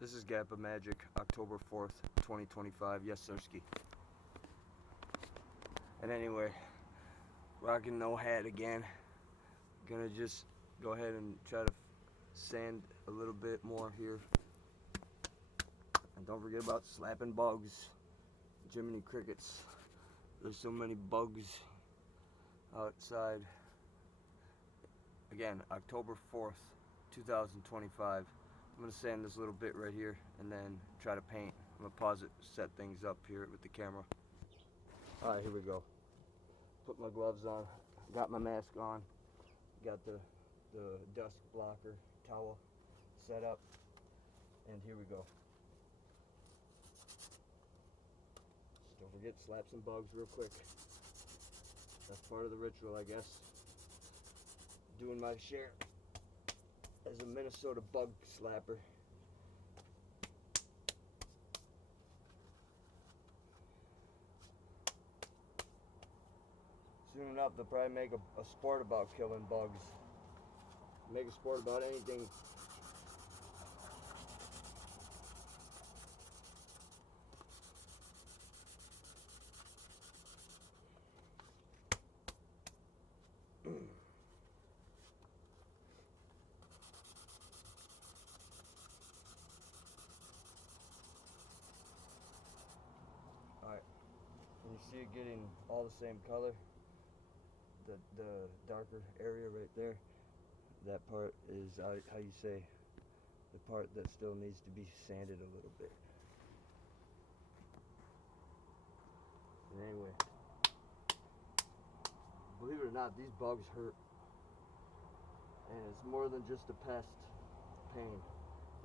This is GappaMagix, October 4th, 2025. Yes, Sirski. And anyway, rocking no hat again. Gonna just go ahead and try to sand a little bit more here. And don't forget about slapping bugs. Jiminy crickets. There's so many bugs outside. Again, October 4th, 2025. I'm going to sand this little bit right here and then try to paint. I'm going to pause it, set things up here with the camera. Alright, here we go. Put my gloves on, got my mask on, got the dust blocker towel set up, and here we go. Just don't forget, slap some bugs real quick. That's part of the ritual, I guess. Doing my share as a Minnesota bug slapper. Soon enough, they'll probably make a sport about killing bugs. Make a sport about anything. Alright, and you see it getting all the same color, the darker area right there, that part is how you say the part that still needs to be sanded a little bit. And anyway, believe it or not, these bugs hurt, and it's more than just a pest pain,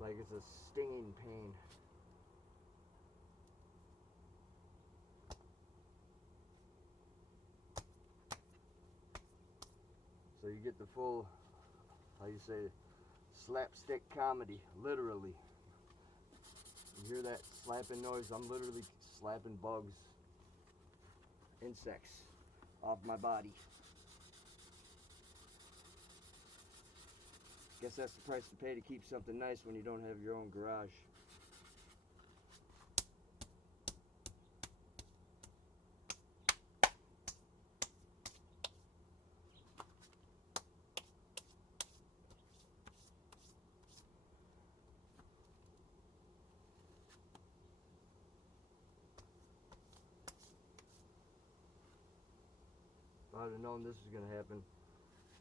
like it's a stinging pain. So you get the full, how you say, slapstick comedy, literally. You hear that slapping noise? I'm literally slapping bugs, insects, off my body. Guess that's the price to pay to keep something nice when you don't have your own garage. If I would have known this was going to happen,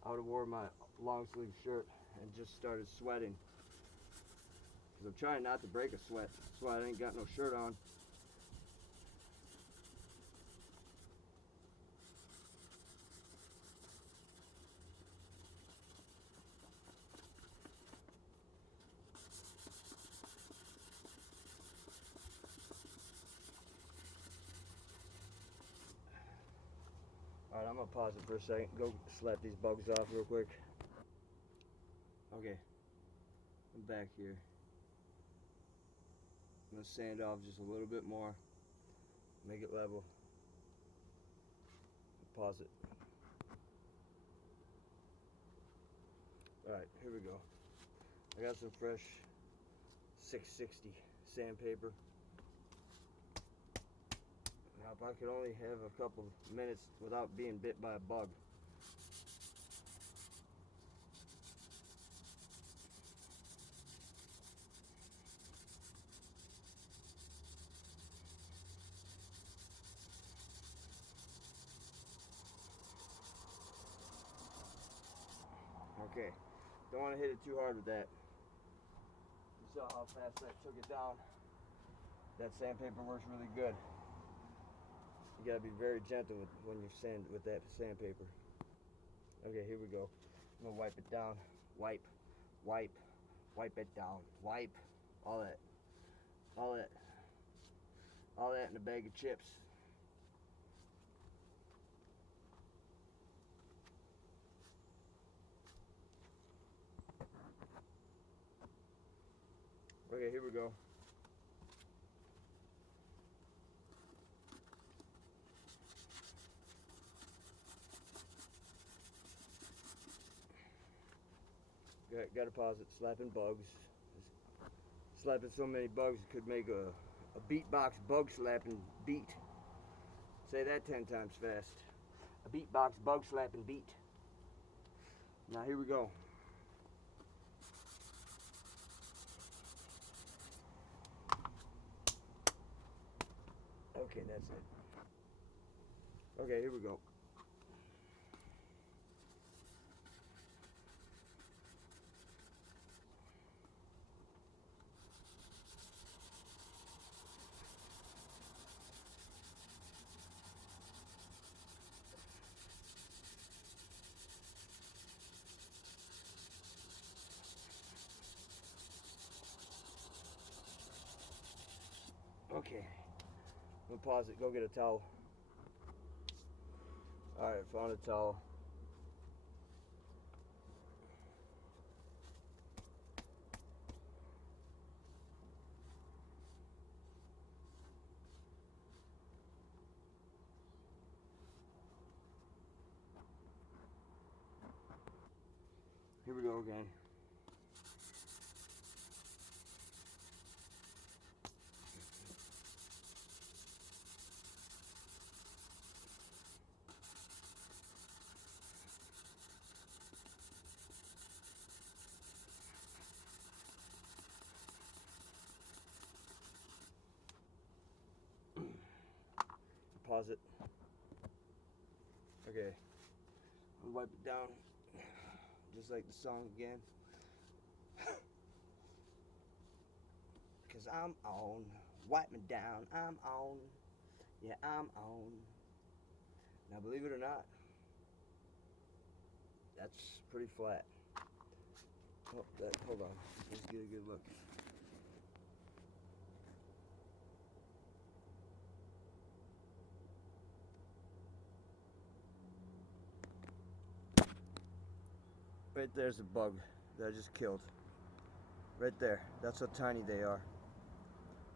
I would have worn my long sleeve shirt and just started sweating. Because I'm trying not to break a sweat. That's why I ain't got no shirt on. Alright, I'm going to pause it for a second. Go slap these bugs off real quick. Okay, I'm back here. I'm going to sand off just a little bit more. Make it level. Pause it. Alright, here we go. I got some fresh 660 sandpaper. Now if I could only have a couple minutes without being bit by a bug. Okay, don't want to hit it too hard with that. You saw how fast I took it down. That sandpaper works really good. You gotta be very gentle when you sand with that sandpaper. Okay, here we go. I'm gonna wipe it down. Wipe, wipe, wipe it down. Wipe, all that, all that, all that in a bag of chips. Okay, here we go. Got to pause it. Slapping bugs. slapping so many bugs it could make a beatbox bug slapping beat. Say that 10 times fast. A beatbox bug slapping beat. Now here we go. Okay, that's it. Okay, here we go. Okay, I'm gonna pause it, go get a towel. Alright, found a towel. Here we go again. Pause it. Okay, I'll wipe it down just like the song again. Cause I'm on, wipe me down, I'm on, yeah I'm on. Now believe it or not, that's pretty flat. Oh, hold on, let's get a good look. Right there's a bug that I just killed. Right there, that's how tiny they are.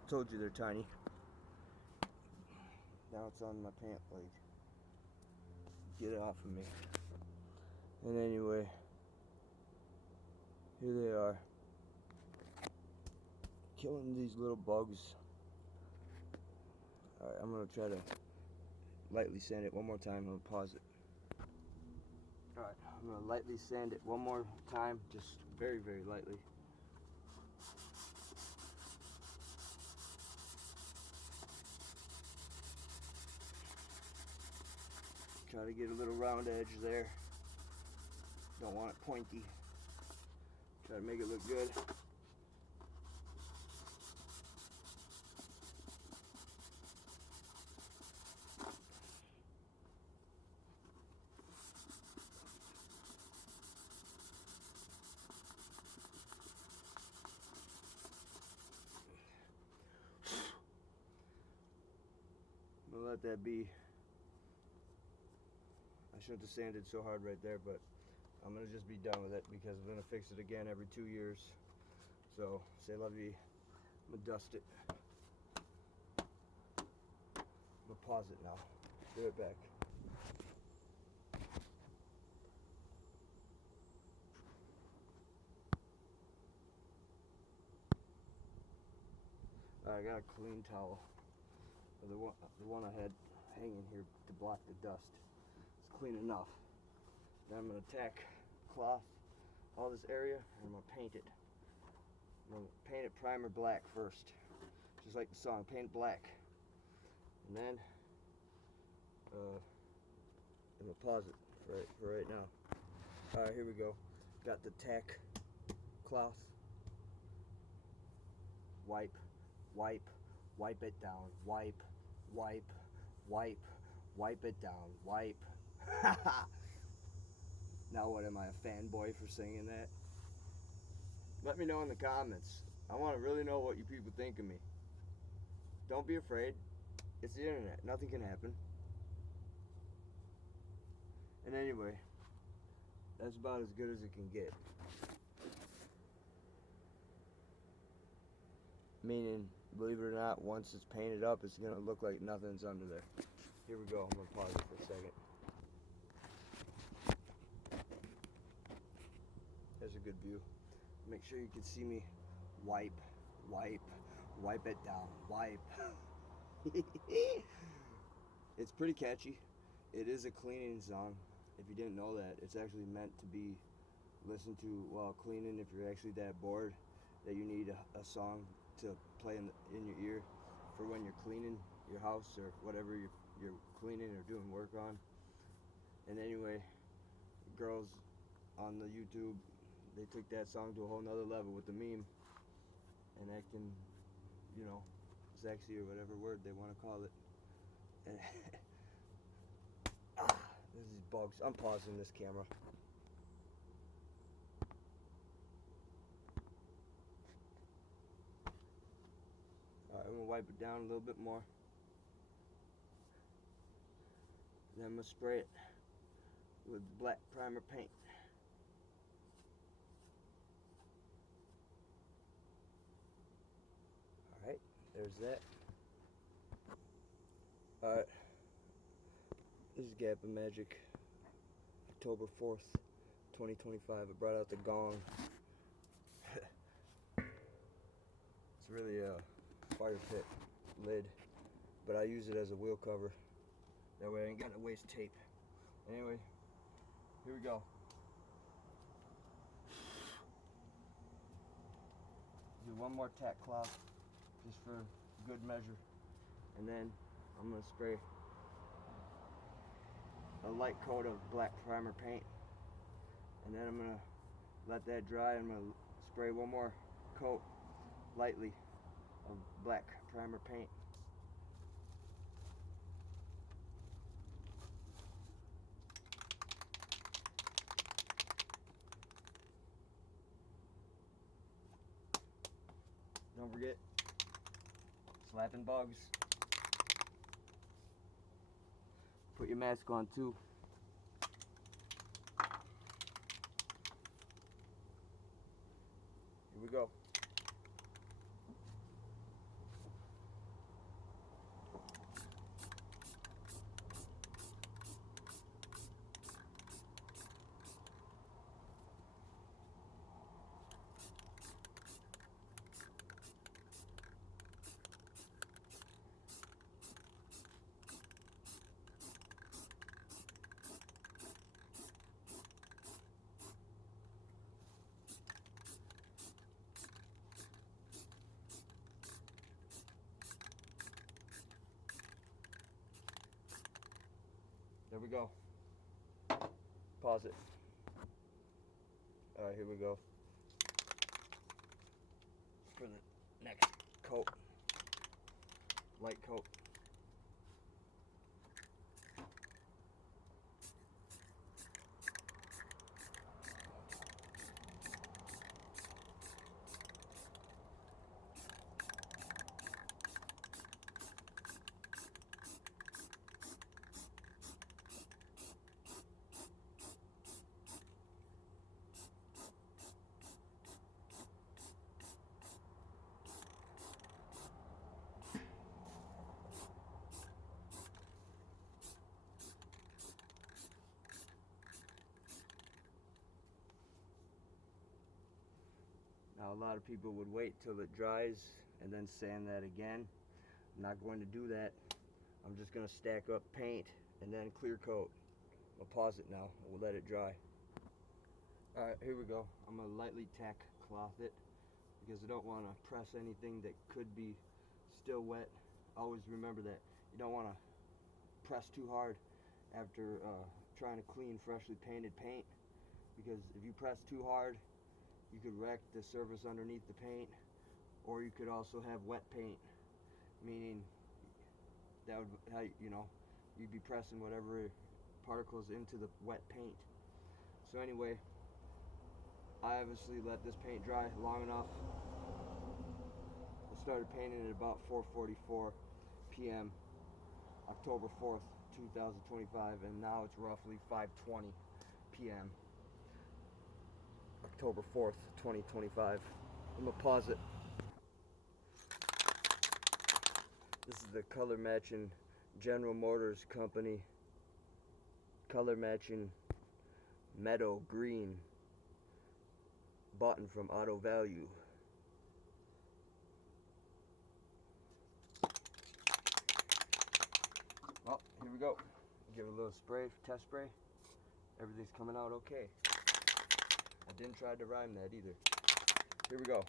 Told you they're tiny. Now it's on my pant leg. Get it off of me. And anyway, here they are. Killing these little bugs. Alright, I'm gonna try to lightly sand it one more time. I'm gonna pause it. Alright, I'm gonna lightly sand it one more time, just very, very lightly. Try to get a little round edge there. Don't want it pointy. Try to make it look good. I'm gonna let that be. I shouldn't have sanded so hard right there, but I'm gonna just be done with it because I'm gonna fix it again every 2 years. So, say la vie. I'm gonna dust it. I'm gonna pause it now. Be right back. I got a clean towel. The one I had hanging here to block the dust. It's clean enough. Then I'm gonna tack cloth all this area and I'm gonna paint it. I'm gonna paint it primer black first. Just like the song, paint black. And then I'm gonna pause it for right now. Alright, here we go. Got the tack cloth. Wipe, wipe, wipe it down. Wipe, wipe, wipe, wipe it down. Wipe. Now what, am I a fanboy for singing that? Let me know in the comments. I want to really know what you people think of me. Don't be afraid. It's the internet. Nothing can happen. And anyway, that's about as good as it can get. Meaning, believe it or not, once it's painted up, it's going to look like nothing's under there. Here we go. I'm going to pause it for a second. There's a good view. Make sure you can see me wipe, wipe it down, wipe. It's pretty catchy. It is a cleaning song. If you didn't know that, it's actually meant to be listened to while cleaning. If you're actually that bored that you need a song to play in your ear for when you're cleaning your house or whatever you're cleaning or doing work on. And anyway, girls on the YouTube, they took that song to a whole nother level with the meme and acting, you know, sexy or whatever word they want to call it. And this is bugs. I'm pausing this camera. Alright, I'm gonna wipe it down a little bit more. Then I'm gonna spray it with black primer paint. Alright, there's that. Alright, this is GappaMagix, October 4th, 2025. I brought out the gong. It's really a fire pit lid, but I use it as a wheel cover. That way I ain't got to waste tape. Anyway, here we go. Do one more tack cloth, just for good measure. And then I'm going to spray a light coat of black primer paint. And then I'm going to let that dry. I'm going to spray one more coat lightly of black primer paint. Don't forget, slapping bugs. Put your mask on too. Here we go. There we go. Pause it. Alright, here we go. For the next coat. Light coat. Now a lot of people would wait till it dries and then sand that again. I'm not going to do that. I'm just going to stack up paint and then clear coat. I'll pause it now and we'll let it dry. Alright, here we go. I'm going to lightly tack cloth it because I don't want to press anything that could be still wet. Always remember that. You don't want to press too hard after trying to clean freshly painted paint, because if you press too hard you could wreck the surface underneath the paint, or you could also have wet paint, meaning that would, you know, you'd be pressing whatever particles into the wet paint. So anyway, I obviously let this paint dry long enough. I started painting at about 4:44 p.m. October 4th, 2025, and now it's roughly 5:20 p.m. October 4th, 2025. I'm gonna pause it. This is the color matching General Motors Company color matching meadow green, bought from Auto Value. we go. Give it a little spray, test spray. Everything's coming out okay. I didn't try to rhyme that either. Here we go.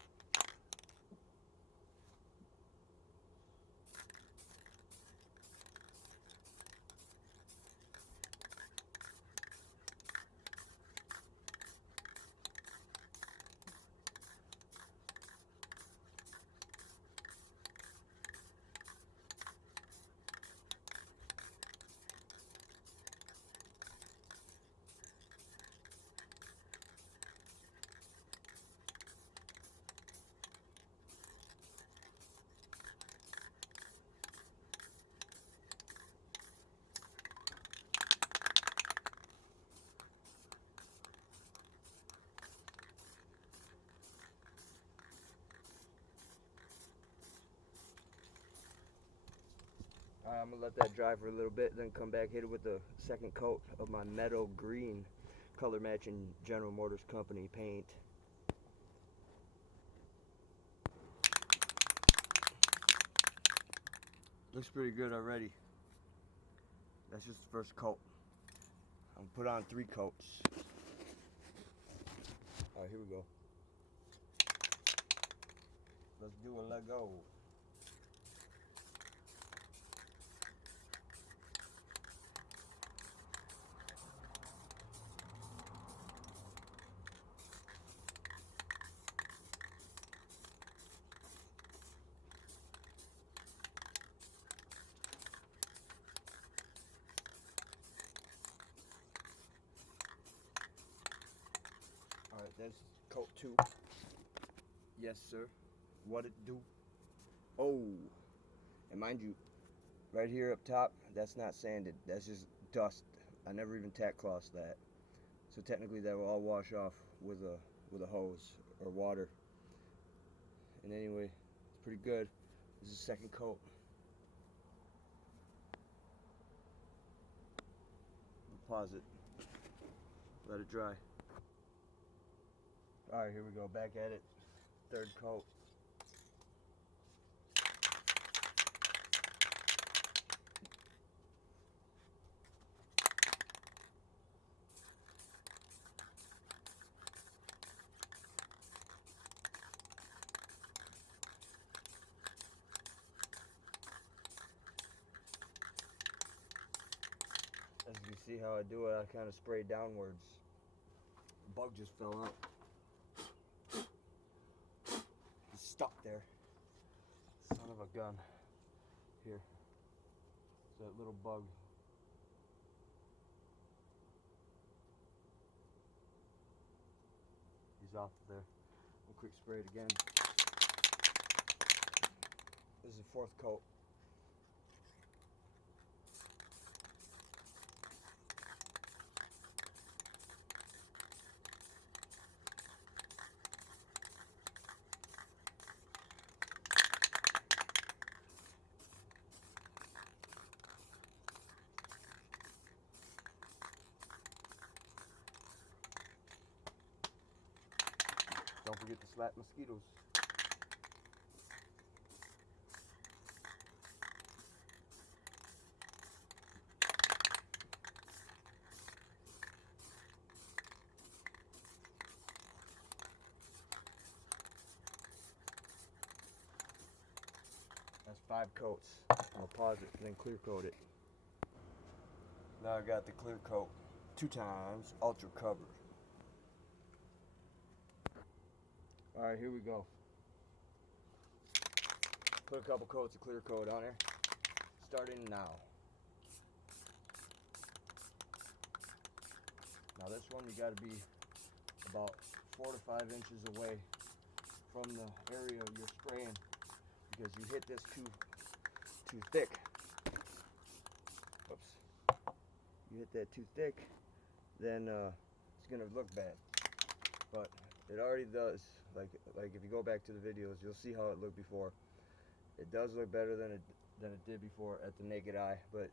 Alright, I'm going to let that dry for a little bit, then come back, hit it with the second coat of my meadow green color matching General Motors Company paint. Looks pretty good already. That's just the first coat. I'm going to put on 3 coats. Alright, here we go. Let's do a let go. Alright, there's coat 2. Yes, sir. What it do? Oh, and mind you, right here up top, that's not sanded. That's just dust. I never even tack cloths that. So technically that will all wash off with a hose or water. And anyway, it's pretty good. This is the second coat. Pause it. Let it dry. Alright, here we go. Back at it. Third coat. As you see how I do it, I kind of spray downwards. The bug just fell out. He's stuck there. Son of a gun. Here. It's that little bug. He's off there. We'll quick spray it again. This is the 4th coat. Don't forget to slap mosquitoes. That's 5 coats. I'll pause it and then clear coat it. Now I got the clear coat 2 times, ultra cover. Alright, here we go. Put a couple coats of clear coat on there. Starting now. Now this one you gotta be about 4 to 5 inches away from the area you're spraying, because you hit this too thick. Oops. You hit that too thick, then it's gonna look bad. But it already does. Like if you go back to the videos, you'll see how it looked before. It does look better than it did before at the naked eye, but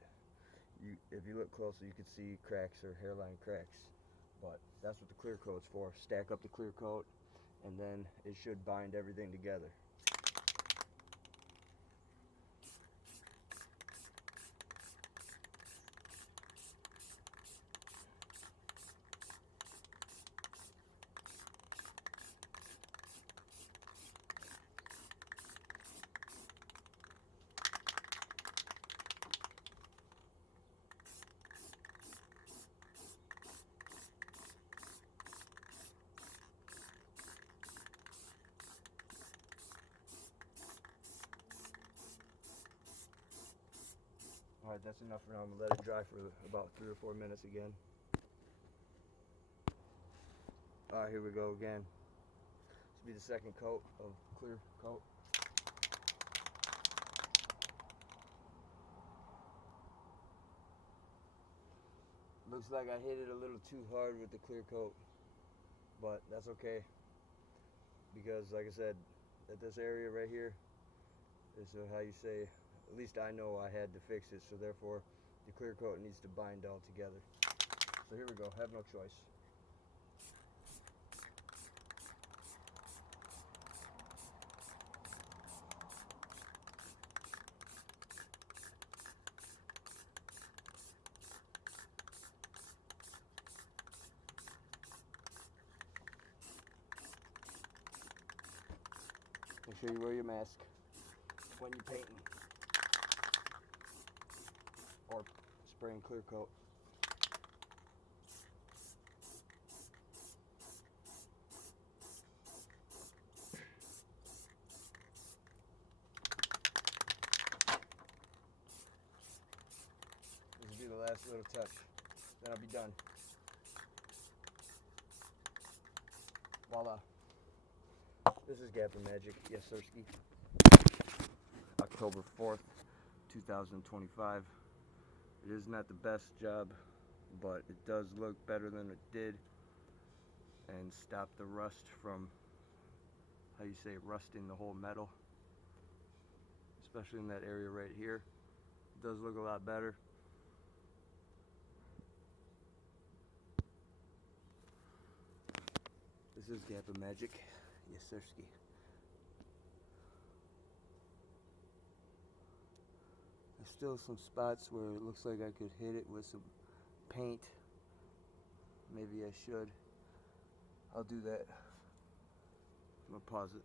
if you look closer, you can see cracks or hairline cracks. But that's what the clear coat's for. Stack up the clear coat, and then it should bind everything together. Alright, that's enough for now. I'm gonna let it dry for about 3 or 4 minutes again. Alright, here we go again. This will be the second coat of clear coat. Looks like I hit it a little too hard with the clear coat, but that's okay, because like I said, at this area right here is how you say, at least I know I had to fix it, so therefore the clear coat needs to bind all together. So here we go, have no choice. Make sure you wear your mask when you're painting or spraying clear coat. This will be the last little touch, then I'll be done. Voila. This is GappaMagix, yes sirski. October 4th, 2025. It is not the best job, but it does look better than it did and stop the rust from, how you say, rusting the whole metal. Especially in that area right here. It does look a lot better. This is GappaMagix, yes sirski. There's still some spots where it looks like I could hit it with some paint. Maybe I should. I'll do that. I'm gonna pause it.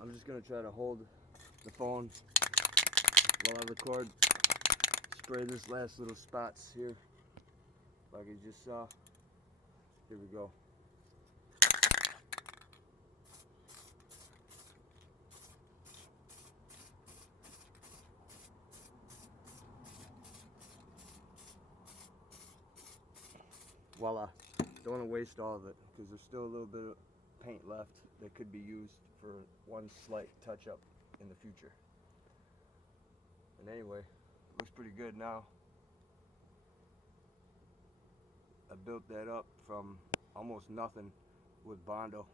I'm just gonna try to hold the phone while I record. Spray this last little spots here, like you just saw. Here we go. Voila. Don't want to waste all of it because there's still a little bit of paint left that could be used for one slight touch up in the future. And anyway, looks pretty good now. I built that up from almost nothing with Bondo,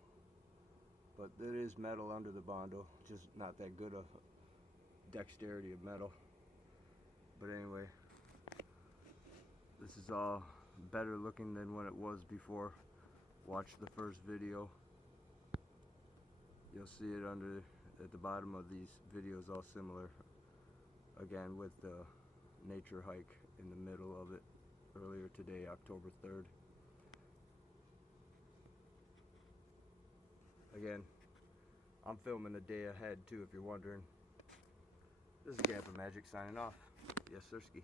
but there is metal under the Bondo, just not that good of dexterity of metal. But anyway, this is all better looking than when it was before. Watch the first video. You'll see it under at the bottom of these videos, all similar. Again, with the nature hike in the middle of it earlier today, October 3rd. Again, I'm filming a day ahead too, if you're wondering. This is GappaMagix signing off. Yes sirski.